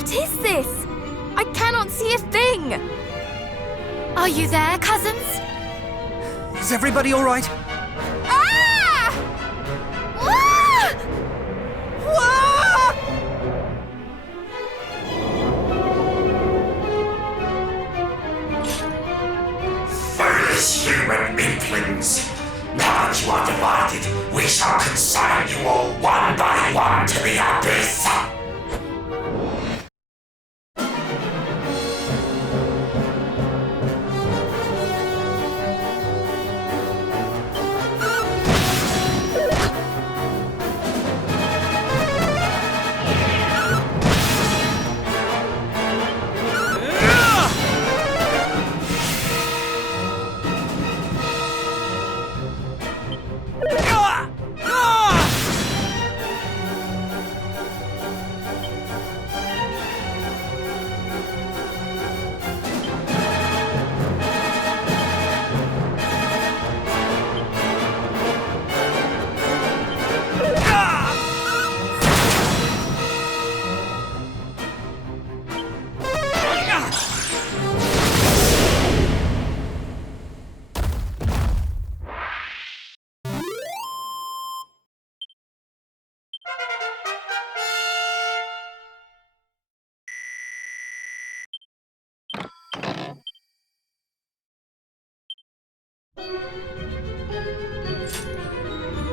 What is this? I cannot see a thing! Are you there, cousins? Is everybody all right? Ah! Ah! Ah! Foolish human weaklings! Now that you are divided, we shall consign you all one by one to the abyss!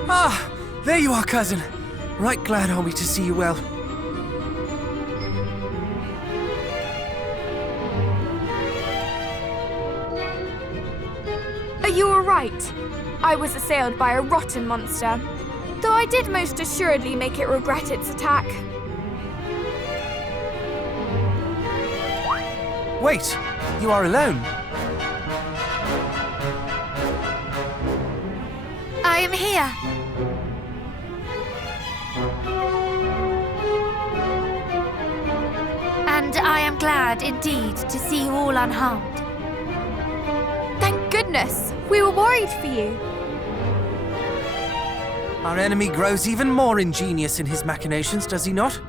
Ah, there you are, cousin. Right glad are we to see you well. Are you alright? I was assailed by a rotten monster, though I did most assuredly make it regret its attack. Wait, you are alone. I am here. And I am glad indeed to see you all unharmed. Thank goodness! We were worried for you. Our enemy grows even more ingenious in his machinations, does he not?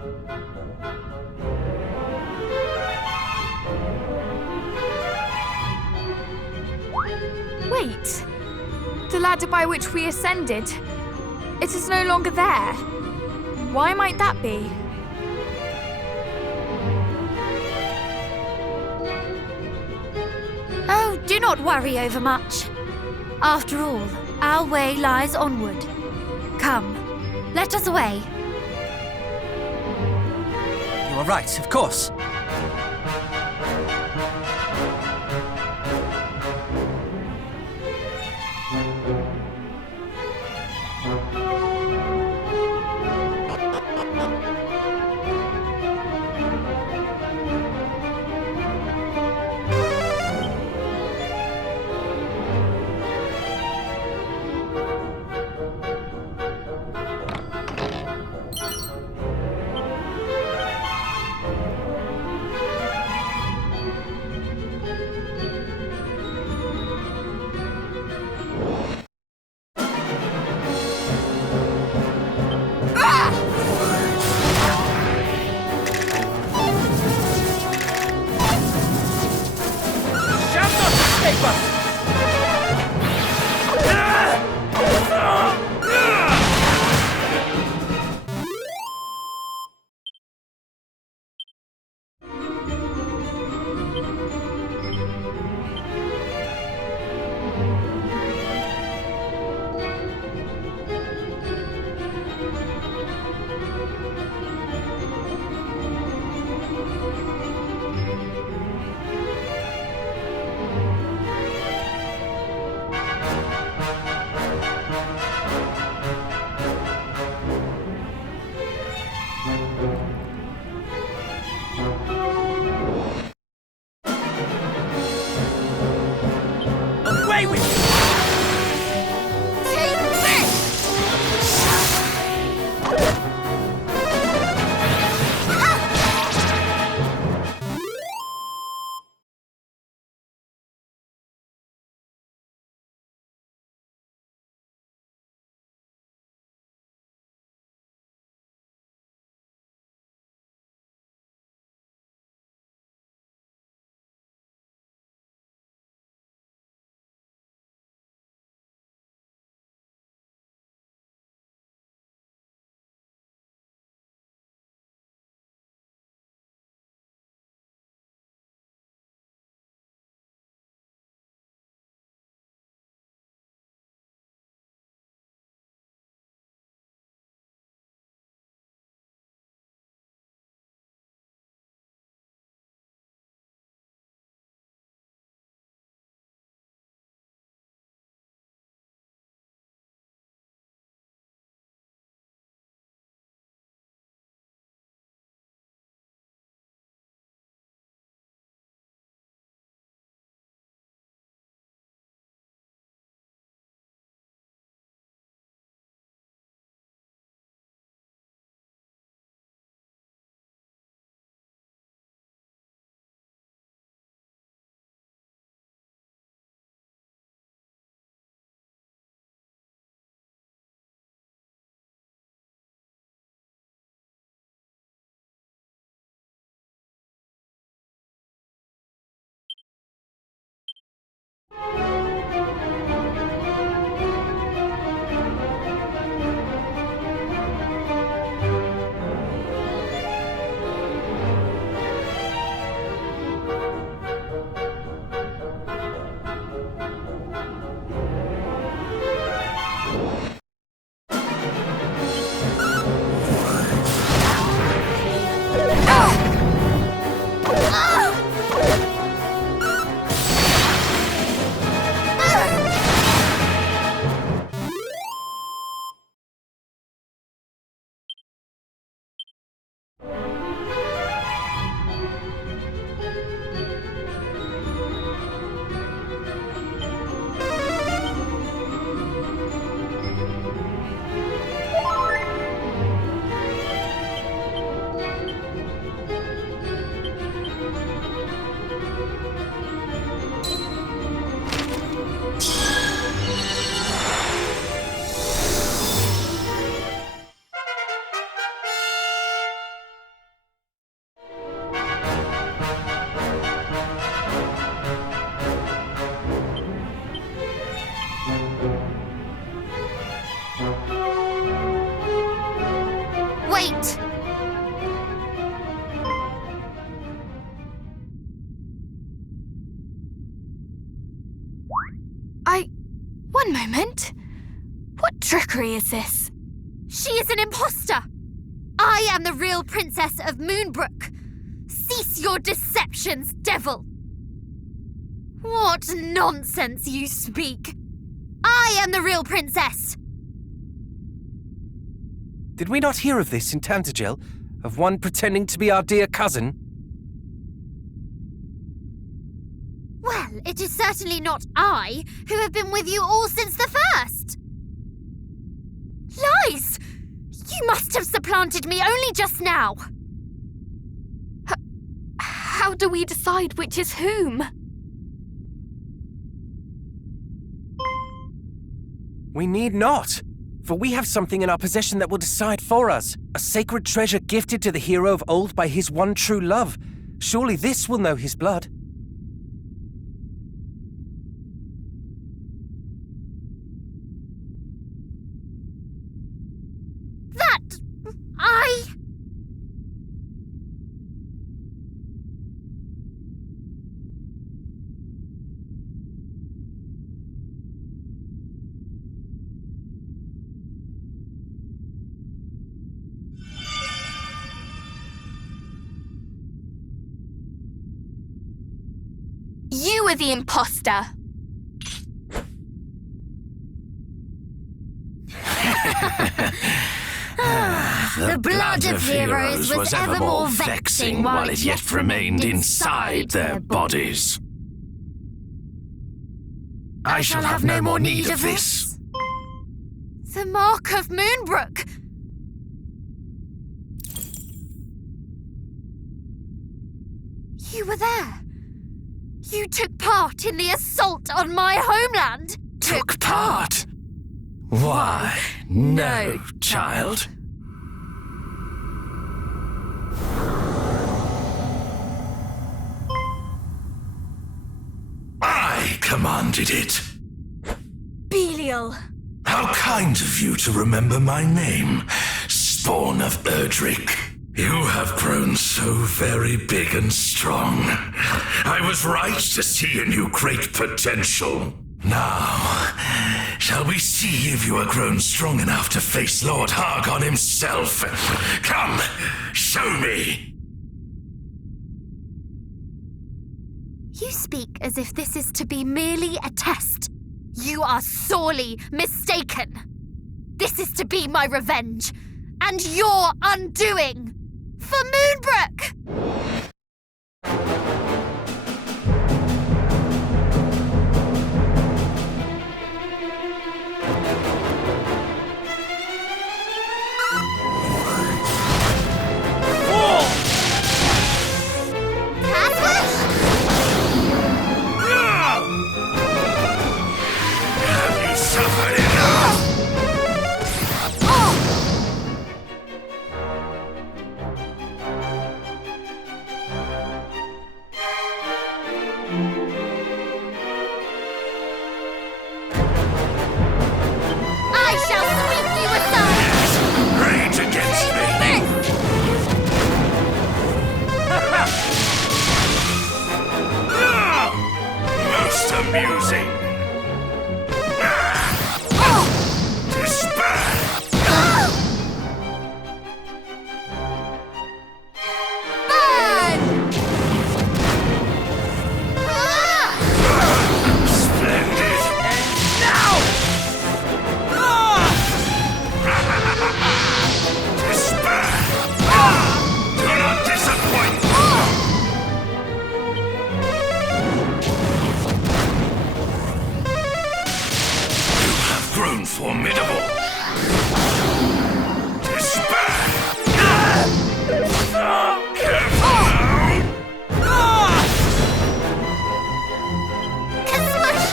Wait. The ladder by which we ascended. It is no longer there. Why might that be? Oh, do not worry overmuch. After all, our way lies onward. Come, let us away. You are right, of course. What trickery is this? She is an imposter! I am the real princess of Moonbrook! Cease your deceptions, devil! What nonsense you speak! I am the real princess! Did we not hear of this in Tantagel? Of one pretending to be our dear cousin? Well, it is certainly not I who have been with you all since the first! Lies! You must have supplanted me only just now! How do we decide which is whom? We need not, for we have something in our possession that will decide for us. A sacred treasure gifted to the hero of old by his one true love. Surely this will know his blood. You were the imposter. The blood of heroes was ever more vexing while it yet remained inside their bodies. I shall have no more need of this. The mark of Moonbrook! You were there. You took part in the assault on my homeland. Took part? Why, no, child. I commanded it. Belial. How kind of you to remember my name, spawn of Erdrick. You have grown so very big and strong. I was right to see in you great potential. Now, shall we see if you are grown strong enough to face Lord Hargon himself? Come, show me! You speak as if this is to be merely a test. You are sorely mistaken. This is to be my revenge, and your undoing. For Moonbrook! Have you suffered enough? I shall sweep you aside! Rage against me! Most amusing! Despair! Burn! Splendid! Despair! Do not disappoint! You have grown formidable! Despair! Careful now! Kasmush!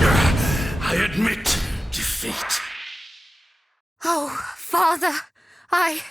Burn! I admit defeat. Oh, Father, I...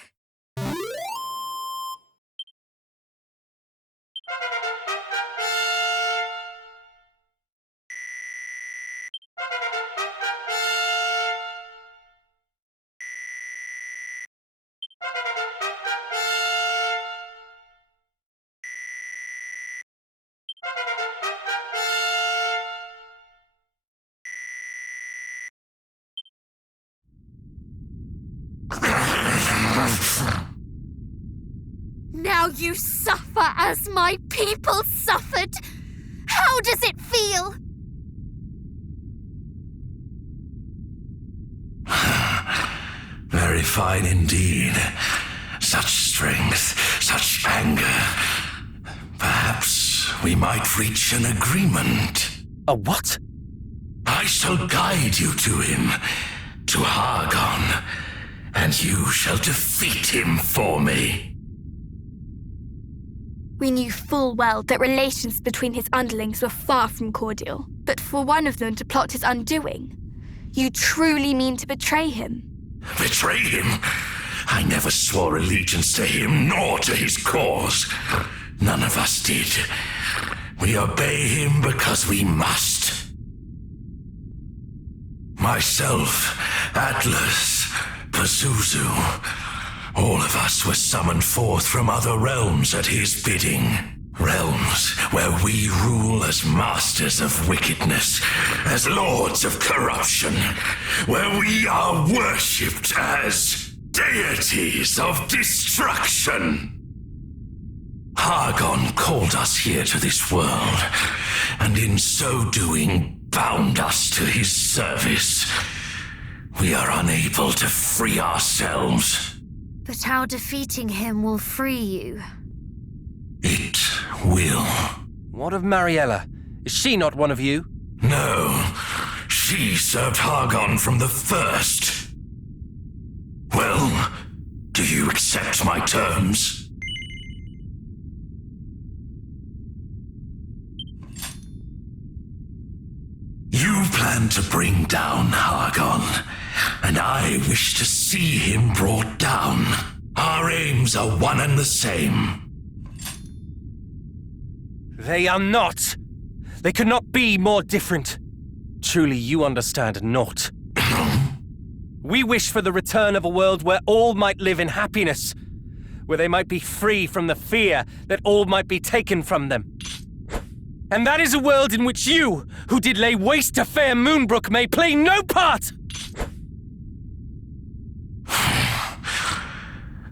Now you suffer as my people suffered. How does it feel? Very fine indeed. Such strength, such anger. Perhaps we might reach an agreement. A what? I shall guide you to him, to Hargon, and you shall defeat him for me. We knew full well that relations between his underlings were far from cordial, but for one of them to plot his undoing, you truly mean to betray him? Betray him? I never swore allegiance to him, nor to his cause. None of us did. We obey him because we must. Myself, Atlas, Pazuzu, all of us were summoned forth from other realms at his bidding. Realms where we rule as masters of wickedness, as lords of corruption, where we are worshipped as deities of destruction. Hargon called us here to this world, and in so doing bound us to his service. We are unable to free ourselves. But how defeating him will free you? It will. What of Mariella? Is she not one of you? No, she served Hargon from the first. Well, do you accept my terms? You plan to bring down Hargon, and I wish to see him brought down. Our aims are one and the same. They are not. They could not be more different. Truly, you understand not. We wish for the return of a world where all might live in happiness, where they might be free from the fear that all might be taken from them. And that is a world in which you, who did lay waste to fair Moonbrook, may play no part!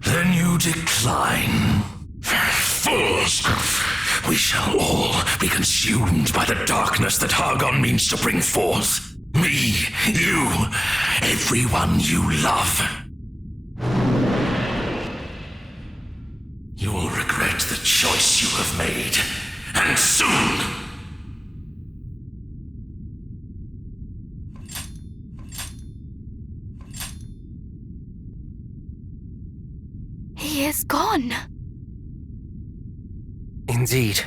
Then you decline. Fools! We shall all be consumed by the darkness that Hargon means to bring forth. Me, you, everyone you love. You will regret the choice you have made, and soon. He is gone. Indeed,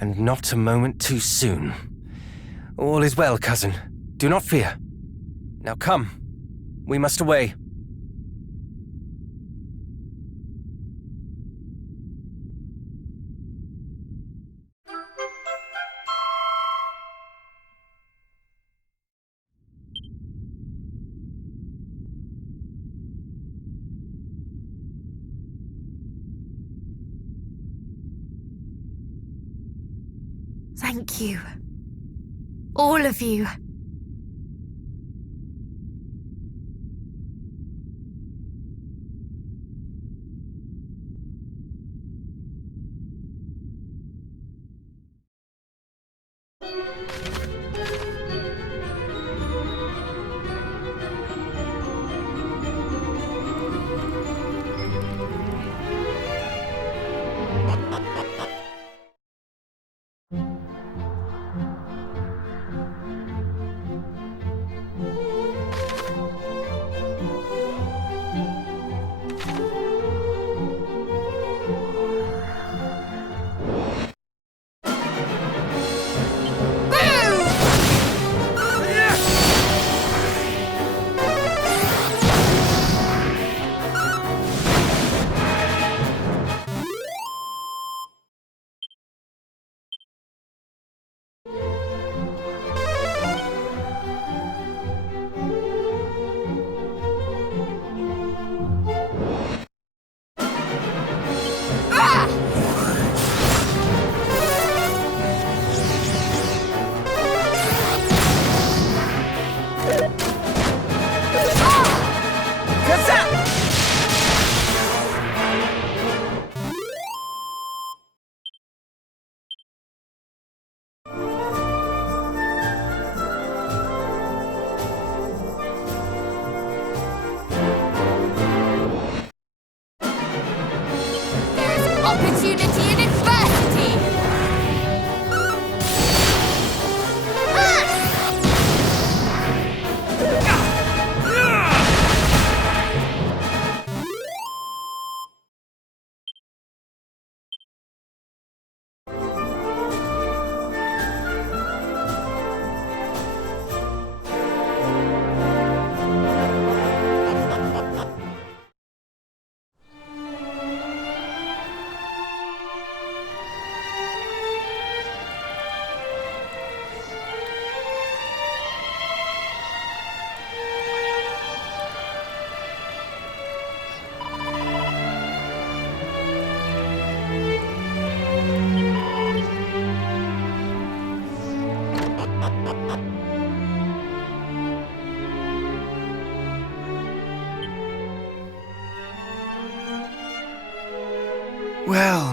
and not a moment too soon. All is well, cousin. Do not fear. Now come. We must away. Thank you. All of you.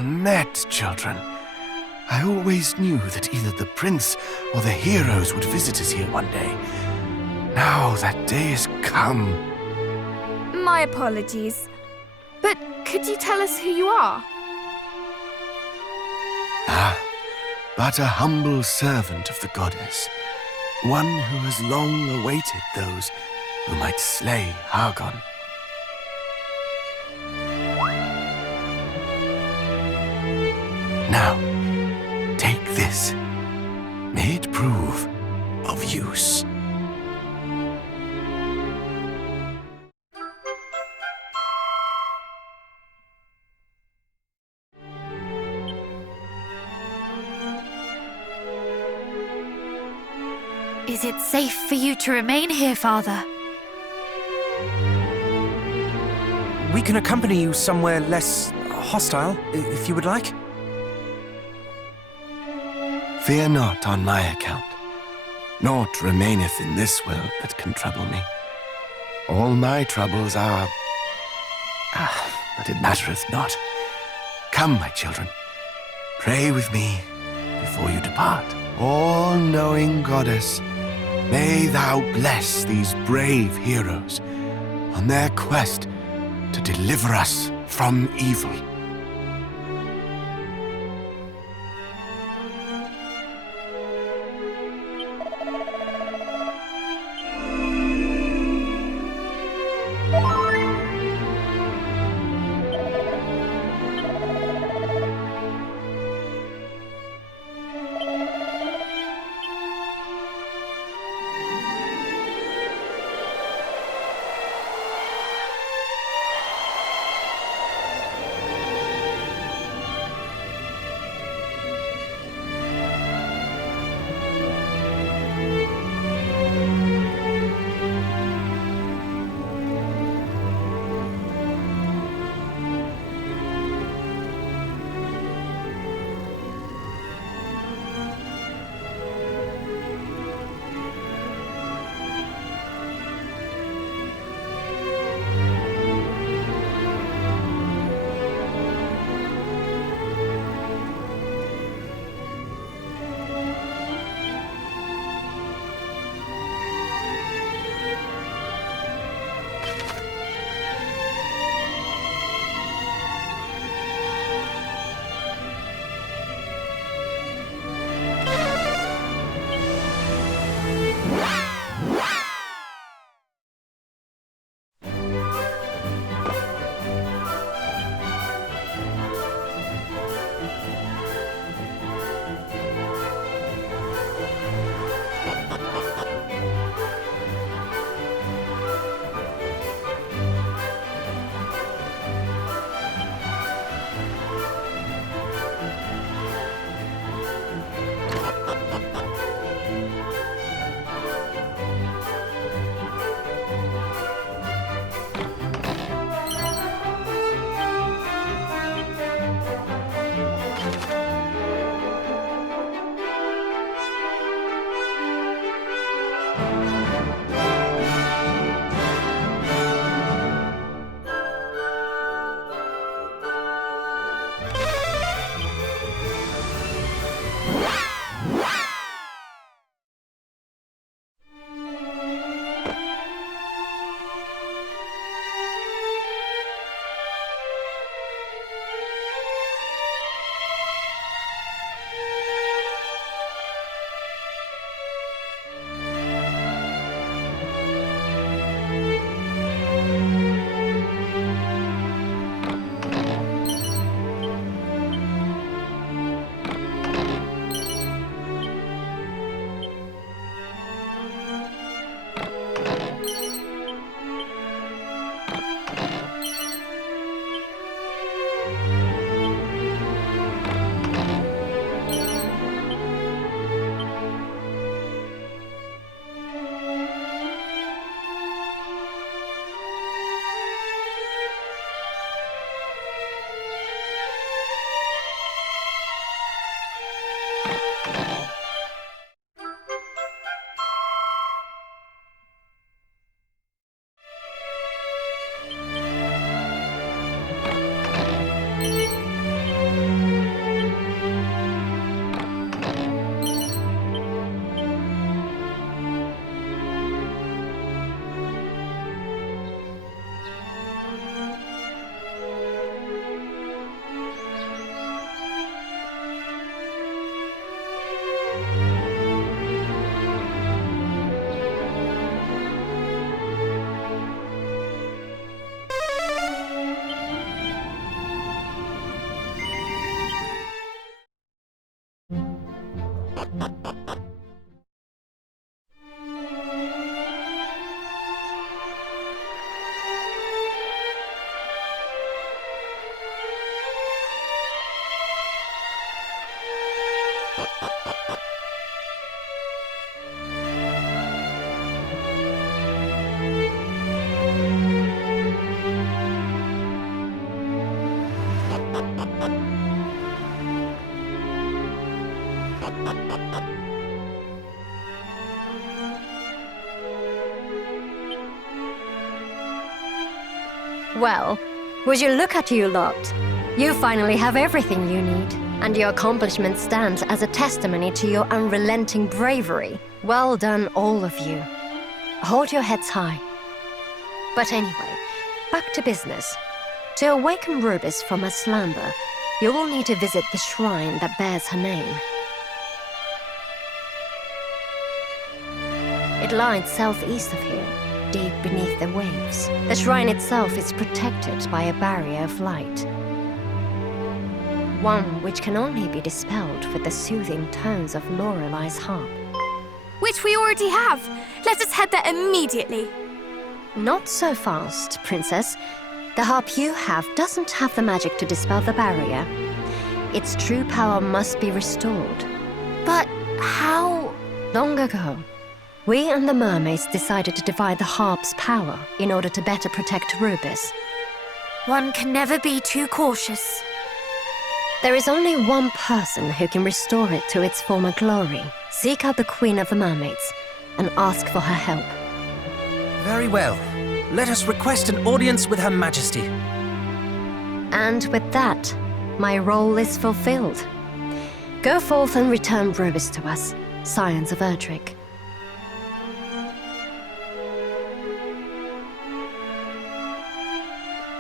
well met, children. I always knew that either the prince or the heroes would visit us here one day. Now that day has come. My apologies. But could you tell us who you are? But a humble servant of the goddess. One who has long awaited those who might slay Hargon. Now, take this. May it prove of use. Is it safe for you to remain here, Father? We can accompany you somewhere less hostile, if you would like. Fear not on my account. Naught remaineth in this world that can trouble me. All my troubles are... but it mattereth not. Come, my children. Pray with me before you depart. All-knowing goddess, may thou bless these brave heroes on their quest to deliver us from evil. Well, would you look at you lot? You finally have everything you need, and your accomplishment stands as a testimony to your unrelenting bravery. Well done, all of you. Hold your heads high. But anyway, back to business. To awaken Rubis from her slumber, you will need to visit the shrine that bears her name. It lies southeast of here, deep beneath the waves. The shrine itself is protected by a barrier of light. One which can only be dispelled with the soothing tones of Lorelei's harp. Which we already have. Let us head there immediately. Not so fast, Princess. The harp you have doesn't have the magic to dispel the barrier. Its true power must be restored. But how? Long ago, we and the mermaids decided to divide the harp's power in order to better protect Rubis. One can never be too cautious. There is only one person who can restore it to its former glory. Seek out the Queen of the Mermaids and ask for her help. Very well. Let us request an audience with Her Majesty. And with that, my role is fulfilled. Go forth and return Rubis to us, Scions of Erdrick.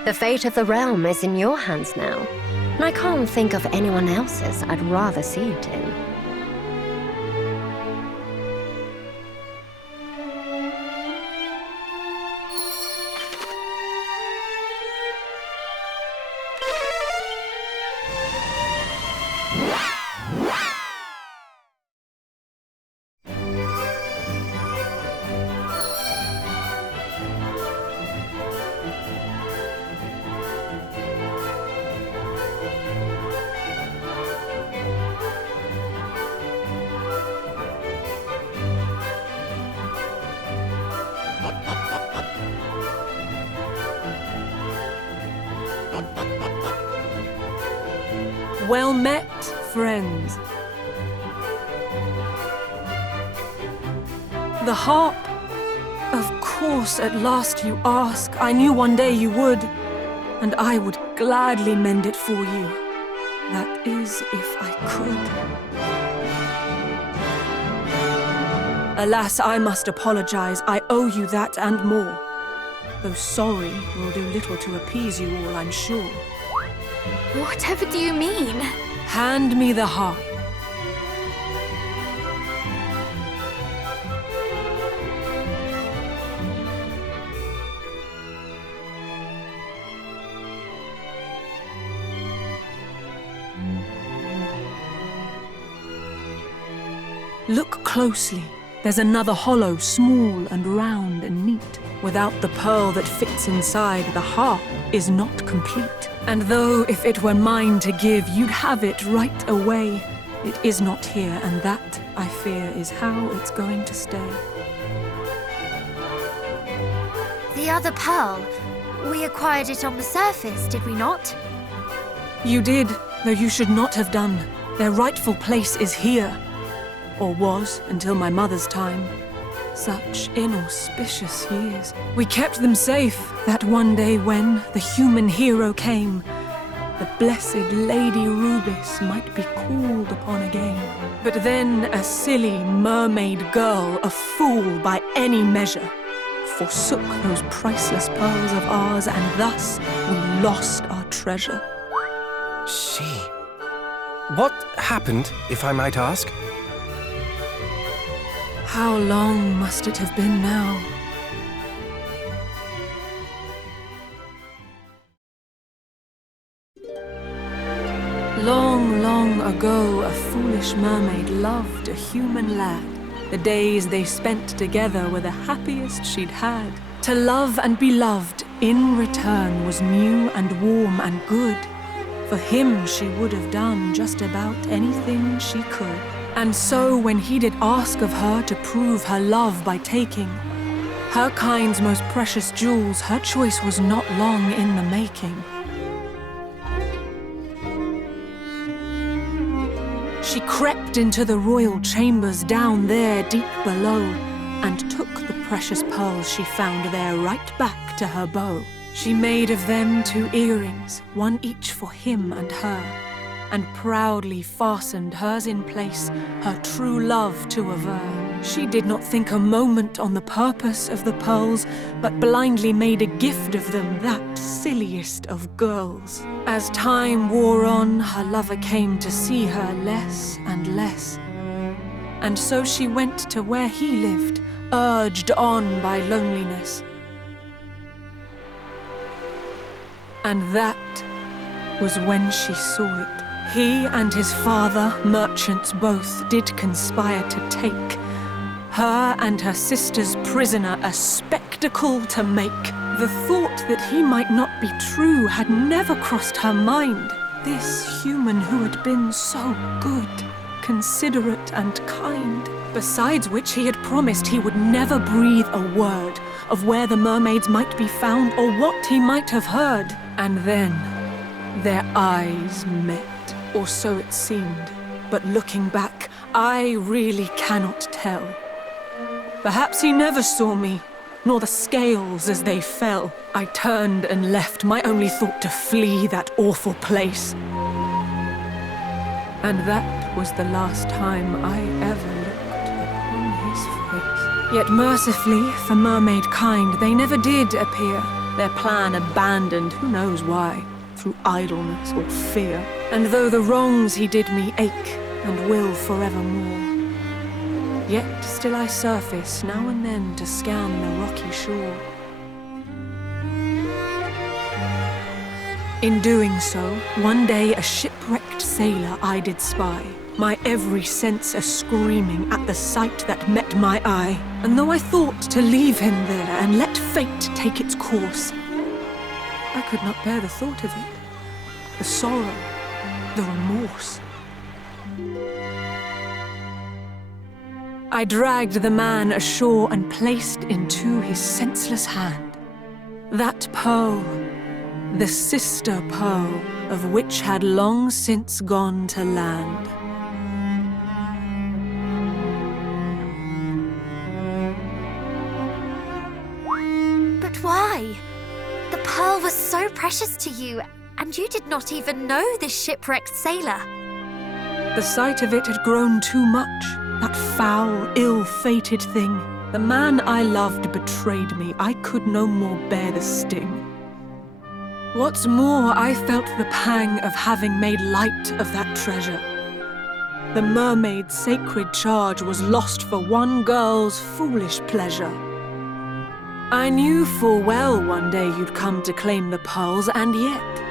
The fate of the realm is in your hands now, and I can't think of anyone else's I'd rather see it in. Well met, friends. The harp. Of course, at last you ask. I knew one day you would, and I would gladly mend it for you. That is, if I could. Alas, I must apologize. I owe you that and more. Though sorry will do little to appease you all, I'm sure. Whatever do you mean? Hand me the harp. Look closely. There's another hollow, small and round and neat. Without the pearl that fits inside, the harp is not complete. And though if it were mine to give, you'd have it right away, it is not here, and that, I fear, is how it's going to stay. The other pearl, we acquired it on the surface, did we not? You did, though you should not have done. Their rightful place is here. Or was, until my mother's time. Such inauspicious years. We kept them safe, that one day when the human hero came, the blessed Lady Rubis might be called upon again. But then a silly mermaid girl, a fool by any measure, forsook those priceless pearls of ours, and thus we lost our treasure. She... What happened, if I might ask? How long must it have been now? Long, long ago, a foolish mermaid loved a human lad. The days they spent together were the happiest she'd had. To love and be loved in return was new and warm and good. For him, she would have done just about anything she could. And so, when he did ask of her to prove her love by taking her kind's most precious jewels, her choice was not long in the making. She crept into the royal chambers down there deep below, and took the precious pearls she found there right back to her bow. She made of them 2 earrings, one each for him and her, and proudly fastened hers in place, her true love to aver. She did not think a moment on the purpose of the pearls, but blindly made a gift of them, that silliest of girls. As time wore on, her lover came to see her less and less, and so she went to where he lived, urged on by loneliness. And that was when she saw it. He and his father, merchants both, did conspire to take her and her sister's prisoner, a spectacle to make. The thought that he might not be true had never crossed her mind. This human who had been so good, considerate and kind. Besides which, he had promised he would never breathe a word of where the mermaids might be found or what he might have heard. And then their eyes met, or so it seemed. But looking back, I really cannot tell. Perhaps he never saw me, nor the scales as they fell. I turned and left, my only thought to flee that awful place. And that was the last time I ever looked upon his face. Yet mercifully, for mermaid kind, they never did appear. Their plan abandoned, who knows why, through idleness or fear. And though the wrongs he did me ache, and will forevermore, yet still I surface now and then to scan the rocky shore. In doing so, one day a shipwrecked sailor I did spy, my every sense a-screaming at the sight that met my eye. And though I thought to leave him there and let fate take its course, I could not bear the thought of it, the sorrow, the remorse. I dragged the man ashore and placed into his senseless hand that pearl, the sister pearl, of which had long since gone to land. But why? The pearl was so precious to you, and you did not even know this shipwrecked sailor. The sight of it had grown too much. That foul, ill-fated thing. The man I loved betrayed me. I could no more bear the sting. What's more, I felt the pang of having made light of that treasure. The mermaid's sacred charge was lost for one girl's foolish pleasure. I knew full well one day you'd come to claim the pearls, and yet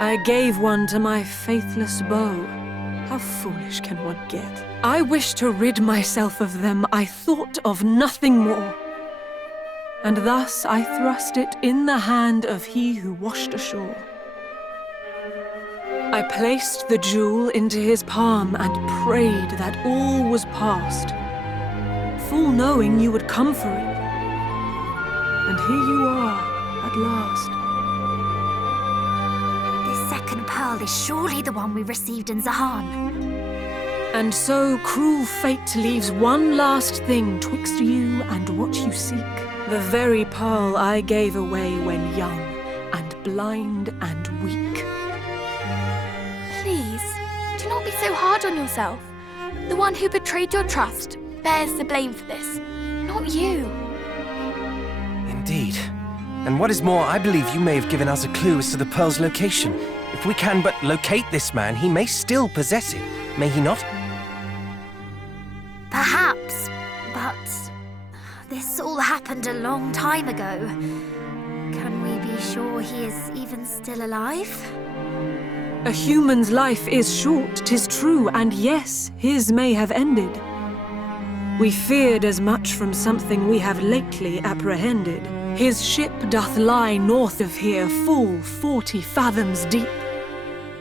I gave one to my faithless beau. How foolish can one get? I wished to rid myself of them, I thought of nothing more. And thus I thrust it in the hand of he who washed ashore. I placed the jewel into his palm and prayed that all was past, full knowing you would come for it. And here you are, at last. This second pearl is surely the one we received in Zahan. And so cruel fate leaves one last thing twixt you and what you seek. The very pearl I gave away when young and blind and weak. Please, do not be so hard on yourself. The one who betrayed your trust bears the blame for this, not you. Indeed. And what is more, I believe you may have given us a clue as to the pearl's location. If we can but locate this man, he may still possess it, may he not? Perhaps, but this all happened a long time ago. Can we be sure he is even still alive? A human's life is short, 'tis true, and yes, his may have ended. We feared as much from something we have lately apprehended. His ship doth lie north of here, full 40 fathoms deep.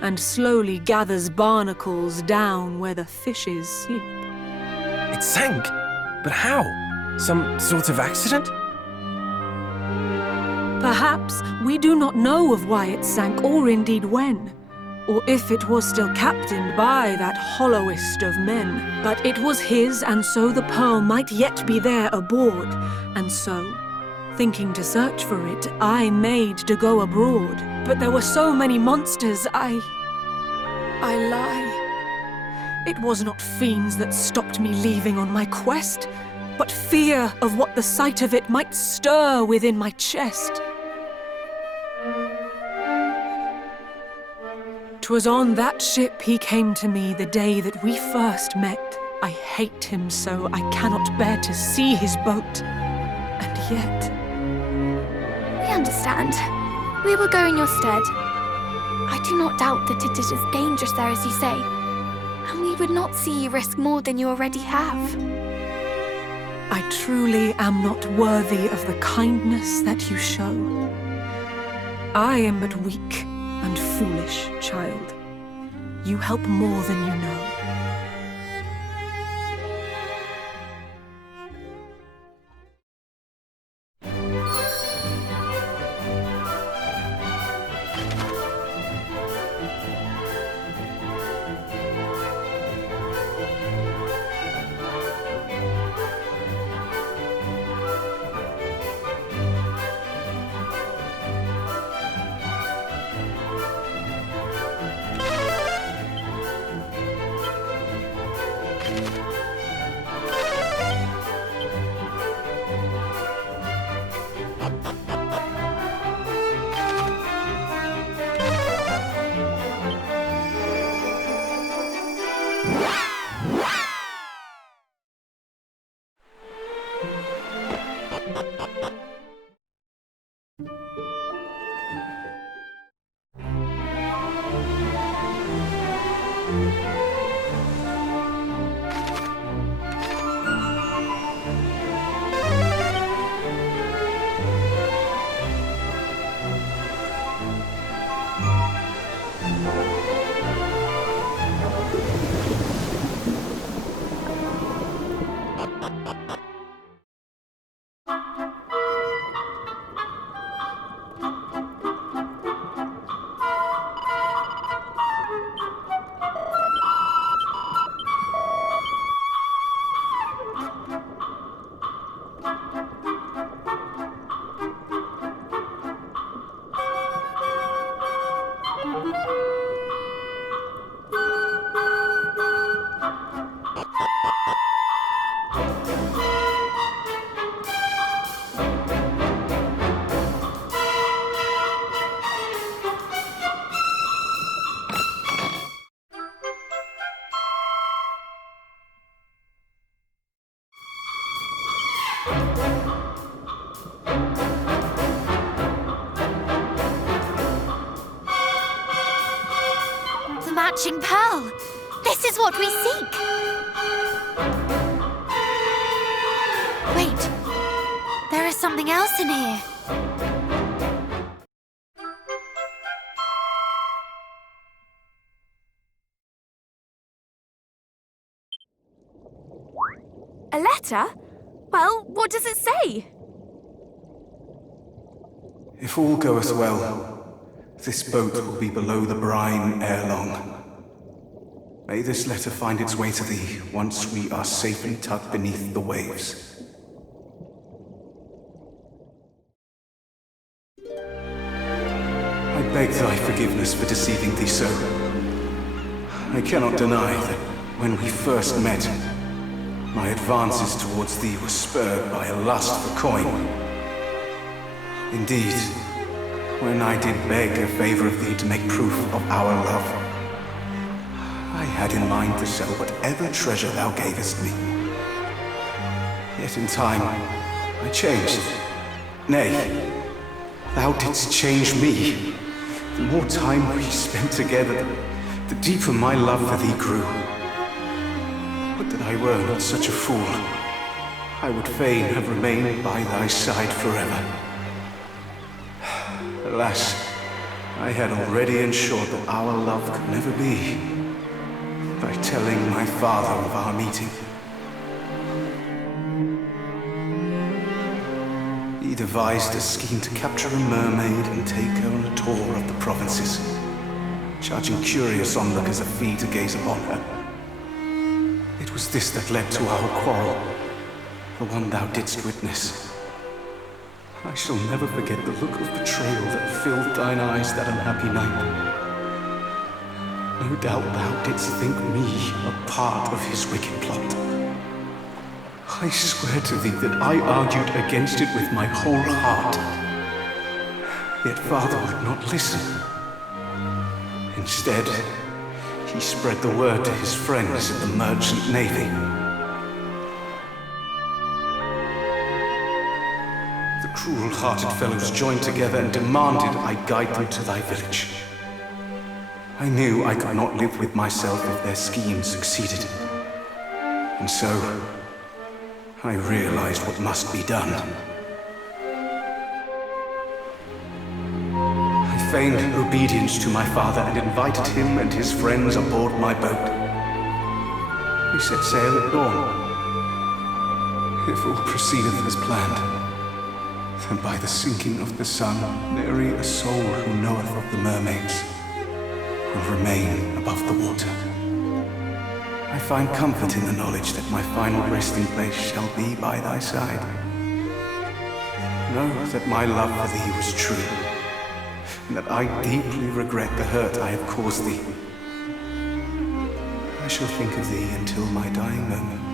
and slowly gathers barnacles down where the fishes sleep. It sank? But how? Some sort of accident? Perhaps we do not know of why it sank, or indeed when, or if it was still captained by that hollowest of men. But it was his, and so the pearl might yet be there aboard. And so, thinking to search for it, I made to go abroad. But there were so many monsters, I lie. It was not fiends that stopped me leaving on my quest, but fear of what the sight of it might stir within my chest. 'Twas on that ship he came to me the day that we first met. I hate him so, I cannot bear to see his boat. And yet... We understand. We will go in your stead. I do not doubt that it is as dangerous there as you say, and we would not see you risk more than you already have. I truly am not worthy of the kindness that you show. I am but weak and foolish, child. You help more than you know. Matching pearl! This is what we seek! Wait, there is something else in here. A letter? Well, what does it say? If all goeth well, this boat will be below the brine ere long. May this letter find its way to thee once we are safely tucked beneath the waves. I beg thy forgiveness for deceiving thee so. I cannot deny that when we first met, my advances towards thee were spurred by a lust for coin. Indeed, when I did beg a favor of thee to make proof of our love, I had in mind to sell whatever treasure thou gavest me. Yet in time, I changed. Nay, thou didst change me. The more time we spent together, the deeper my love for thee grew. Would that I were not such a fool. I would fain have remained by thy side forever. Alas, I had already ensured that our love could never be by telling my father of our meeting. He devised a scheme to capture a mermaid and take her on a tour of the provinces, charging curious onlookers a fee to gaze upon her. It was this that led to our quarrel, the one thou didst witness. I shall never forget the look of betrayal that filled thine eyes that unhappy night. No doubt thou didst think me a part of his wicked plot. I swear to thee that I argued against it with my whole heart. Yet father would not listen. Instead, he spread the word to his friends at the merchant navy. The cruel-hearted fellows joined together and demanded I guide them to thy village. I knew I could not live with myself if their scheme succeeded. And so, I realized what must be done. I feigned obedience to my father and invited him and his friends aboard my boat. We set sail at dawn. If all proceedeth as planned, then by the sinking of the sun, nary a soul who knoweth of the mermaids will remain above the water. I find comfort in the knowledge that my final resting place shall be by thy side. Know that my love for thee was true, and that I deeply regret the hurt I have caused thee. I shall think of thee until my dying moment.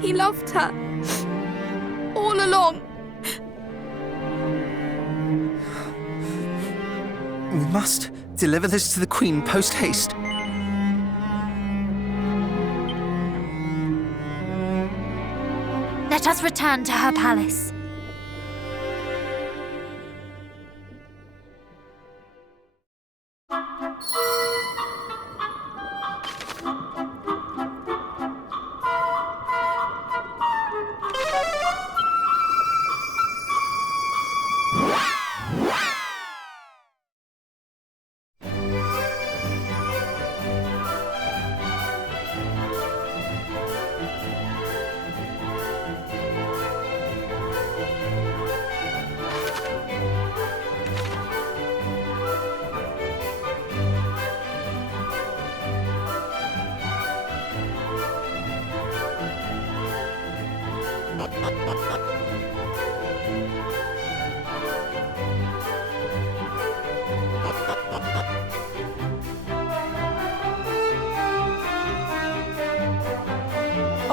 He loved her. All along. We must deliver this to the Queen post-haste. Let us return to her palace.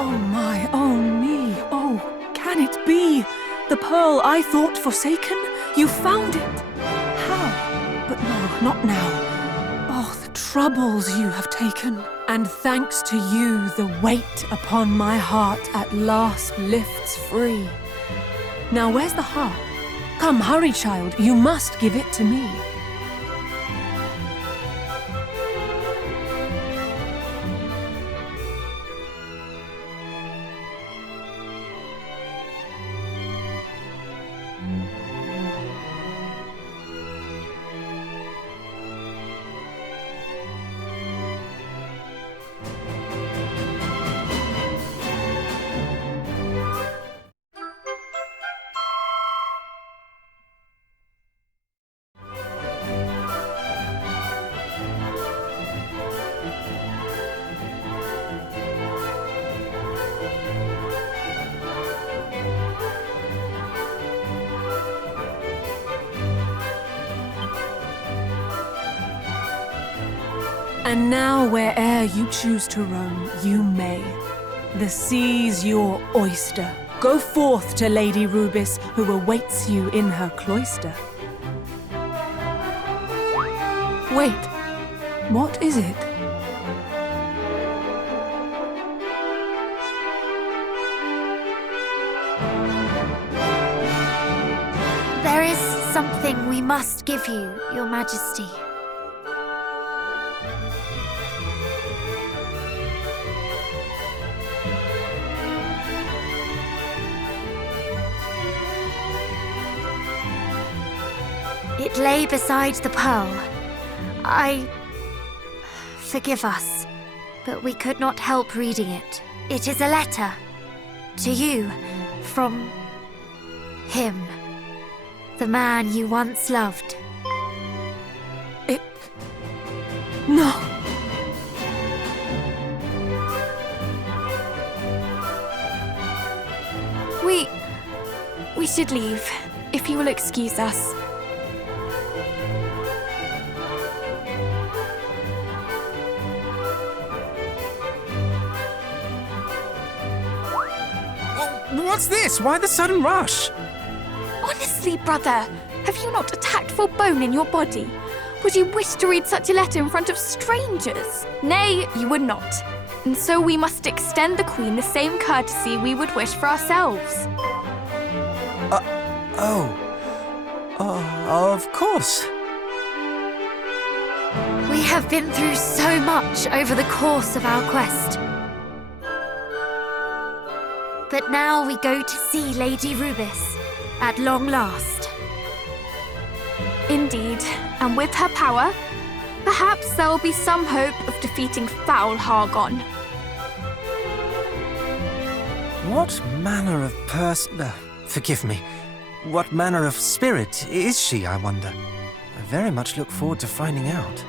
Oh my, oh me, oh, can it be? The pearl I thought forsaken? You found it? How? But no, not now. Oh, the troubles you have taken. And thanks to you, the weight upon my heart at last lifts free. Now where's the harp? Come, hurry, child, you must give it to me. And now where'er you choose to roam, you may. The sea's your oyster. Go forth to Lady Rubis, who awaits you in her cloister. Wait, what is it? There is something we must give you, Your Majesty. It lay beside the pearl. Forgive us, but we could not help reading it. It is a letter. To you, from him. The man you once loved. No! We should leave, if you will excuse us. What's this? Why the sudden rush? Honestly, brother, have you not a tactful bone in your body? Would you wish to read such a letter in front of strangers? Nay, you would not. And so we must extend the Queen the same courtesy we would wish for ourselves. Of course. We have been through so much over the course of our quest. But now we go to see Lady Rubis, at long last. Indeed, and with her power, perhaps there will be some hope of defeating foul Hargon. What manner of forgive me. What manner of spirit is she, I wonder? I very much look forward to finding out.